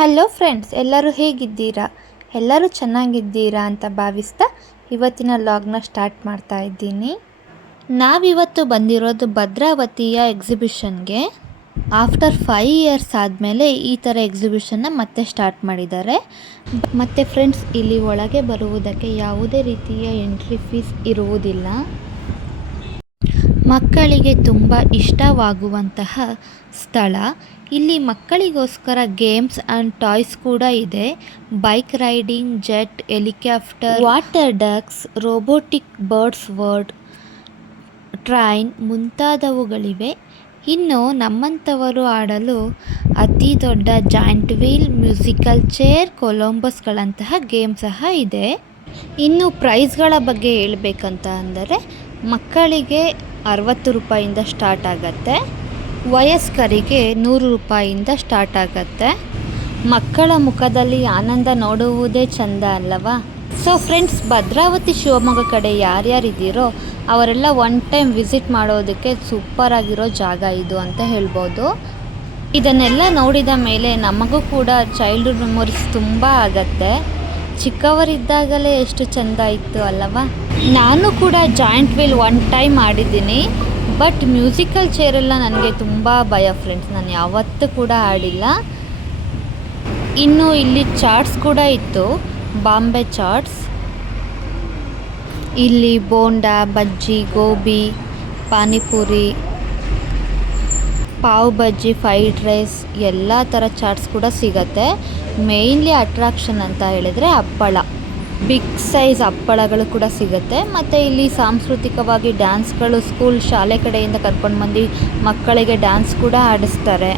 Hello friends, ಎಲ್ಲರೂ ಹೇಗಿದ್ದೀರಾ? ಎಲ್ಲರೂ ಚೆನ್ನಾಗಿದ್ದೀರಾ ಅಂತ ಭಾವಿಸ್ತಾ ಇವತ್ತಿನ ಲಾಗ್ನ ಸ್ಟಾರ್ಟ್ ಮಾಡ್ತಾ ಇದ್ದೀನಿ. ನಾವಿವತ್ತು ಬಂದಿರೋದು ಭದ್ರಾವತಿಯ ಎಕ್ಸಿಬಿಷನ್ಗೆ. ಆಫ್ಟರ್ 5 ಇಯರ್ಸ್ ಆದಮೇಲೆ ಈ ಥರ ಎಕ್ಸಿಬಿಷನ್ನ ಮತ್ತೆ ಸ್ಟಾರ್ಟ್ ಮಾಡಿದ್ದಾರೆ. ಮತ್ತು ಫ್ರೆಂಡ್ಸ್, ಇಲ್ಲಿ ಒಳಗೆ ಬರುವುದಕ್ಕೆ ಯಾವುದೇ ರೀತಿಯ ಎಂಟ್ರಿ ಫೀಸ್ ಇರುವುದಿಲ್ಲ. ಮಕ್ಕಳಿಗೆ ತುಂಬ ಇಷ್ಟವಾಗುವಂತಹ ಸ್ಥಳ. ಇಲ್ಲಿ ಮಕ್ಕಳಿಗೋಸ್ಕರ ಗೇಮ್ಸ್ ಆ್ಯಂಡ್ ಟಾಯ್ಸ್ ಕೂಡ ಇದೆ. Bike riding, jet, helicopter, water ducks, robotic birds word, train ಮುಂತಾದವುಗಳಿವೆ. ಇನ್ನು ನಮ್ಮಂಥವರು ಆಡಲು ಅತಿ ದೊಡ್ಡ ಜಾಯಿಂಟ್ ವೀಲ್, ಮ್ಯೂಸಿಕಲ್ ಚೇರ್, ಕೊಲಂಬಸ್ಗಳಂತಹ ಗೇಮ್ ಸಹ ಇದೆ. ಇನ್ನು ಪ್ರೈಸ್ಗಳ ಬಗ್ಗೆ ಹೇಳಬೇಕಂತ ಅಂದರೆ ಮಕ್ಕಳಿಗೆ 60 ರೂಪಾಯಿಂದ ಸ್ಟಾರ್ಟ್ ಆಗುತ್ತೆ, ವಯಸ್ಕರಿಗೆ 100 ರೂಪಾಯಿಂದ ಸ್ಟಾರ್ಟ್ ಆಗುತ್ತೆ. ಮಕ್ಕಳ ಮುಖದಲ್ಲಿ ಆನಂದ ನೋಡುವುದೇ ಚಂದ ಅಲ್ಲವಾ? ಸೊ ಫ್ರೆಂಡ್ಸ್, ಭದ್ರಾವತಿ ಶಿವಮೊಗ್ಗ ಕಡೆ ಯಾರ್ಯಾರಿದ್ದೀರೋ ಅವರೆಲ್ಲ ಒನ್ ಟೈಮ್ ವಿಸಿಟ್ ಮಾಡೋದಕ್ಕೆ ಸೂಪರ್ ಆಗಿರೋ ಜಾಗ ಇದು ಅಂತ ಹೇಳ್ಬೋದು. ಇದನ್ನೆಲ್ಲ ನೋಡಿದ ಮೇಲೆ ನಮಗೂ ಕೂಡ ಚೈಲ್ಡ್ಹುಡ್ ಮೆಮೊರೀಸ್ ತುಂಬ ಆಗತ್ತೆ. ಚಿಕ್ಕವರಿದ್ದಾಗಲೇ ಎಷ್ಟು ಚೆಂದ ಇತ್ತು ಅಲ್ಲವಾ? ನಾನು ಕೂಡ ಜಾಯಿಂಟ್ ವೀಲ್ ಒನ್ ಟೈಮ್ ಆಡಿದ್ದೀನಿ. ಬಟ್ ಮ್ಯೂಸಿಕಲ್ ಚೇರೆಲ್ಲ ನನಗೆ ತುಂಬ ಭಯ ಫ್ರೆಂಡ್ಸ್, ನಾನು ಯಾವತ್ತೂ ಕೂಡ ಆಡಿಲ್ಲ. ಇನ್ನು ಇಲ್ಲಿ ಚಾಟ್ಸ್ ಕೂಡ ಇತ್ತು, ಬಾಂಬೆ ಚಾಟ್ಸ್. ಇಲ್ಲಿ ಬೋಂಡಾ, ಬಜ್ಜಿ, ಗೋಬಿ, ಪಾನಿಪುರಿ, ಪಾವ್ ಬಜ್ಜಿ, ಫ್ರೈಡ್ ರೈಸ್ ಎಲ್ಲ ಥರ ಚಾಟ್ಸ್ ಕೂಡ ಸಿಗತ್ತೆ. ಮೇಯ್ನ್ಲಿ ಅಟ್ರಾಕ್ಷನ್ ಅಂತ ಹೇಳಿದರೆ ಹಪ್ಪಳ, ಬಿಗ್ ಸೈಜ್ ಹಪ್ಪಳಗಳು ಕೂಡ ಸಿಗುತ್ತೆ. ಮತ್ತು ಇಲ್ಲಿ ಸಾಂಸ್ಕೃತಿಕವಾಗಿ ಡ್ಯಾನ್ಸ್ಗಳು ಶಾಲೆ ಕಡೆಯಿಂದ ಕರ್ಕೊಂಡು ಬಂದು ಮಕ್ಕಳಿಗೆ ಡ್ಯಾನ್ಸ್ ಕೂಡ ಆಡಿಸ್ತಾರೆ.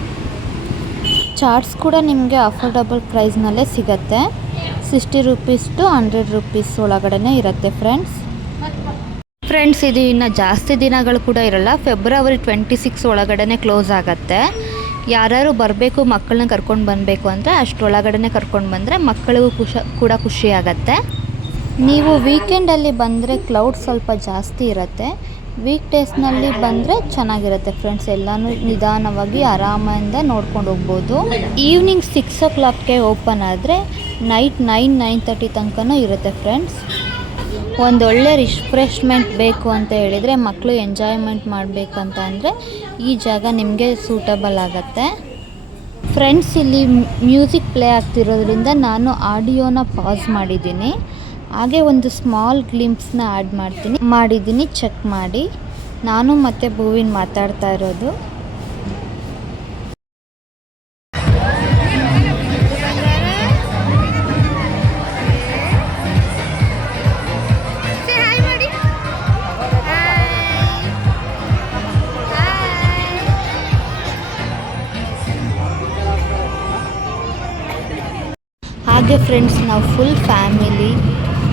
ಚಾಟ್ಸ್ ಕೂಡ ನಿಮಗೆ ಅಫೋರ್ಡಬಲ್ ಪ್ರೈಸ್ನಲ್ಲೇ ಸಿಗುತ್ತೆ. 60 ರೂಪೀಸ್ ಟು 100 ರೂಪೀಸ್ ಒಳಗಡೆ ಇರುತ್ತೆ ಫ್ರೆಂಡ್ಸ್. ಇದು ಇನ್ನು ಜಾಸ್ತಿ ದಿನಗಳು ಕೂಡ ಇರಲ್ಲ. ಫೆಬ್ರವರಿ 26 ಒಳಗಡೆ ಕ್ಲೋಸ್ ಆಗುತ್ತೆ. ಯಾರ್ಯಾರು ಬರಬೇಕು, ಮಕ್ಕಳನ್ನ ಕರ್ಕೊಂಡು ಬರಬೇಕು ಅಂದರೆ ಅಷ್ಟರೊಳಗಡೆ ಕರ್ಕೊಂಡು ಬಂದರೆ ಮಕ್ಕಳಿಗೂ ಕೂಡ ಖುಷಿ ಆಗುತ್ತೆ. ನೀವು ವೀಕೆಂಡಲ್ಲಿ ಬಂದರೆ ಕ್ಲೌಡ್ ಸ್ವಲ್ಪ ಜಾಸ್ತಿ ಇರುತ್ತೆ. ವೀಕ್ ಡೇಸ್ನಲ್ಲಿ ಬಂದರೆ ಚೆನ್ನಾಗಿರುತ್ತೆ ಫ್ರೆಂಡ್ಸ್. ಎಲ್ಲನೂ ನಿಧಾನವಾಗಿ ಆರಾಮದಿಂದ ನೋಡ್ಕೊಂಡು ಹೋಗ್ಬೋದು. ಈವ್ನಿಂಗ್ 6 o'clockಗೆ ಓಪನ್ ಆದರೆ ನೈಟ್ 9-9:30 ತನಕನೂ ಇರುತ್ತೆ ಫ್ರೆಂಡ್ಸ್. ಒಂದೊಳ್ಳೆ ರಿಫ್ರೆಶ್ಮೆಂಟ್ ಬೇಕು ಅಂತ ಹೇಳಿದರೆ, ಮಕ್ಕಳು ಎಂಜಾಯ್ಮೆಂಟ್ ಮಾಡಬೇಕಂತ ಅಂದರೆ ಈ ಜಾಗ ನಿಮಗೆ ಸೂಟಬಲ್ ಆಗುತ್ತೆ ಫ್ರೆಂಡ್ಸ್. ಇಲ್ಲಿ ಮ್ಯೂಸಿಕ್ ಪ್ಲೇ ಆಗ್ತಿರೋದ್ರಿಂದ ನಾನು ಆಡಿಯೋನ ಪಾಸ್ ಮಾಡಿದ್ದೀನಿ. ಹಾಗೆ ಒಂದು ಸ್ಮಾಲ್ ಗ್ಲಿಂಪ್ಸ್ನ ಆ್ಯಡ್ ಮಾಡಿದ್ದೀನಿ, ಚೆಕ್ ಮಾಡಿ. ನಾನು ಮತ್ತು ಭೂವಿನ್ ಮಾತಾಡ್ತಾ ಇರೋದು. ಹಾಗೆ ಫ್ರೆಂಡ್ಸ್, ನಾವು ಫುಲ್ ಫ್ಯಾಮಿಲಿ,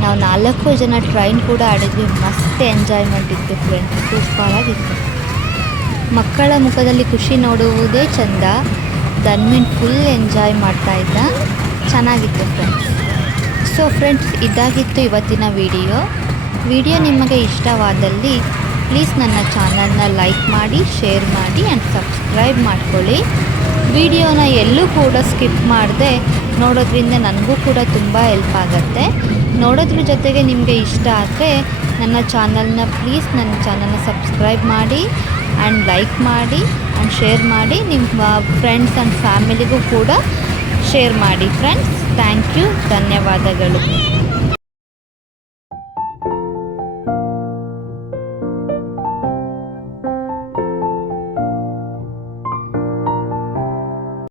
ನಾವು 4 ಜನ ಟ್ರೈನ್ ಕೂಡ ಆಡಿದ್ವಿ. ಮಸ್ತ್ ಎಂಜಾಯ್ಮೆಂಟ್ ಇತ್ತು ಫ್ರೆಂಡ್ಸ್, ಸೂಪರಾಗಿತ್ತು. ಮಕ್ಕಳ ಮುಖದಲ್ಲಿ ಖುಷಿ ನೋಡುವುದೇ ಚೆಂದ. ಧನ್ವಿನ್ ಫುಲ್ ಎಂಜಾಯ್ ಮಾಡ್ತಾಯಿದ್ದ, ಚೆನ್ನಾಗಿತ್ತು ಫ್ರೆಂಡ್ಸ್. ಸೊ ಫ್ರೆಂಡ್ಸ್, ಇದಾಗಿತ್ತು ಇವತ್ತಿನ ವಿಡಿಯೋ ನಿಮಗೆ ಇಷ್ಟವಾದಲ್ಲಿ ಪ್ಲೀಸ್ ನನ್ನ ಚಾನಲ್ನ ಲೈಕ್ ಮಾಡಿ, ಶೇರ್ ಮಾಡಿ ಆ್ಯಂಡ್ ಸಬ್ಸ್ಕ್ರೈಬ್ ಮಾಡ್ಕೊಳ್ಳಿ. ವಿಡಿಯೋನ ಎಲ್ಲೂ ಕೂಡ ಸ್ಕಿಪ್ ಮಾಡದೆ ನೋಡೋದ್ರಿಂದ ನನಗೂ ಕೂಡ ತುಂಬ ಹೆಲ್ಪ್ ಆಗುತ್ತೆ. ನೋಡೋದ್ರ ಜೊತೆಗೆ ನಿಮಗೆ ಇಷ್ಟ ಆದರೆ ನನ್ನ ಚಾನಲ್ನ ಸಬ್ಸ್ಕ್ರೈಬ್ ಮಾಡಿ ಆ್ಯಂಡ್ ಲೈಕ್ ಮಾಡಿ ಆ್ಯಂಡ್ ಶೇರ್ ಮಾಡಿ. ನಿಮ್ಮ ಫ್ರೆಂಡ್ಸ್ ಆ್ಯಂಡ್ ಫ್ಯಾಮಿಲಿಗೂ ಕೂಡ ಶೇರ್ ಮಾಡಿ ಫ್ರೆಂಡ್ಸ್. ಥ್ಯಾಂಕ್ ಯು, ಧನ್ಯವಾದಗಳು.